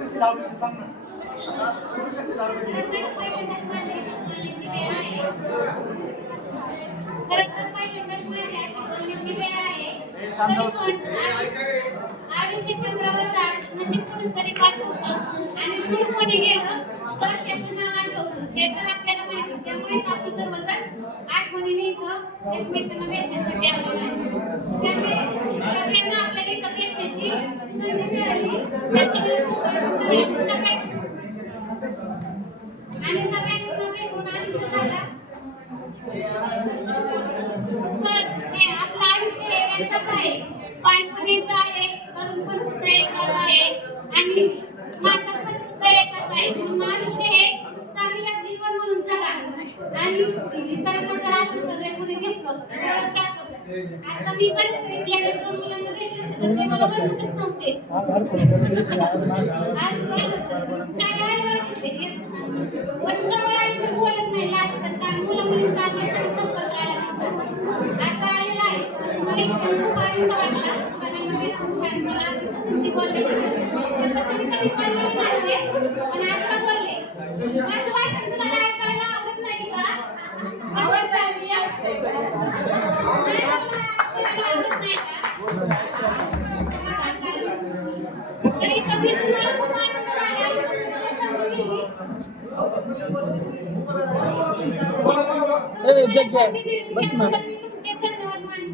कशी लावली सांग ना. आयुष्य चंद्रावर नशीब कोणीतरी पाठवतं आणि दूर कोणी गेलं तर त्याचं नाव आठवतं. ते तर आपल्याला माहिती. त्यामुळे आपण सर्वजण आठवणीने इथं एकमेकांना भेटण्यासाठी आलेलो आहे. त्यामुळे सगळ्यांना आपल्याला इथं भेटण्याची संधी मिळाली. त्याच्यामुळे खूप आणि सगळ्यांना भेटून आनंद झाला. तर हे आपलं आयुष्य एकच आहे. बालपणीचं आहे, तरुणपण सुद्धा एकच आहे आणि म्हातारपण सुद्धा एकच आहे. म्हणून आयुष्य हे चांगलं जीवन म्हणून जगा. आणि इतरांना जर आपण सगळे कोणी दिसलो तर ओळख दाखवतात. आता मी पण ज्यावेळेस दोन मुलांना भेटले तर ते मला ओळखतच नव्हते. काय आहे ओळखले पण जवळ आले बोलत नाही लाजतात. कारण मुलं मुलींचा आपल्याकडे संपर्क आला नव्हता. आता आलेला आहे. मला इतकं खूप आनंद वाटला. सगळ्यांना भेटून छान मला संधी बोलण्याची. कधी बोलले नाही पण आता बोलले. माझं भाषण तुम्हाला ऐकायला आवडत नाही का? आवडतं. आवडत नाही का? तरी कधी तुम्हाला खूप आनंद झाला. जग बस ना. तुमचे धन्यवाद मानले.